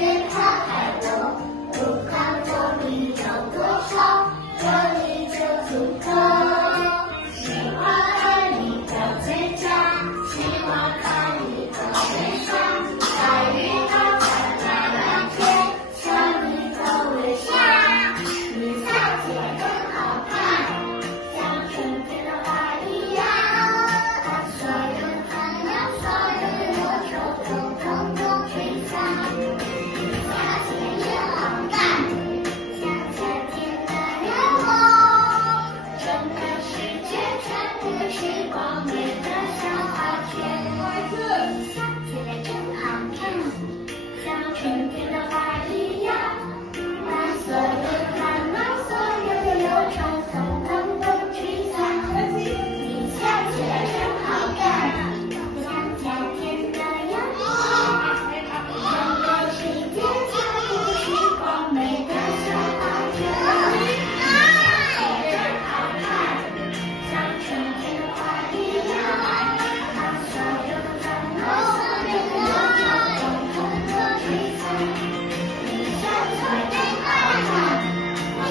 人它还多，不管风雨有多少，有你就足够。希望和你的嘴角，希望看你的微笑，在遇到的那天，向你的微笑。你笑起来真好看，像春天的花一样，把所有的烦恼、所有的忧愁统统都吹散。你笑起来真好看，像夏天的阳光，整个世界全部都是光，美的小花圈。你笑起来真好看，像春天的花一样，把所有的烦恼、所有的忧愁统统都吹散。你笑起来真好看，像夏天的阳光，整个世界全部是光，美的小花圈。你笑起来真好看，像春天的花一样，把所有的烦恼、所有的忧愁统统都吹散。你笑起来真好看，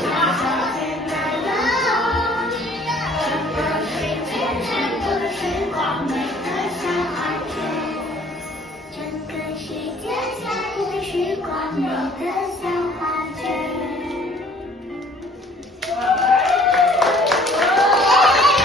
像夏天的阳光，整个世界全部都是光，美的小花圈。整个世界全部都是光，美的小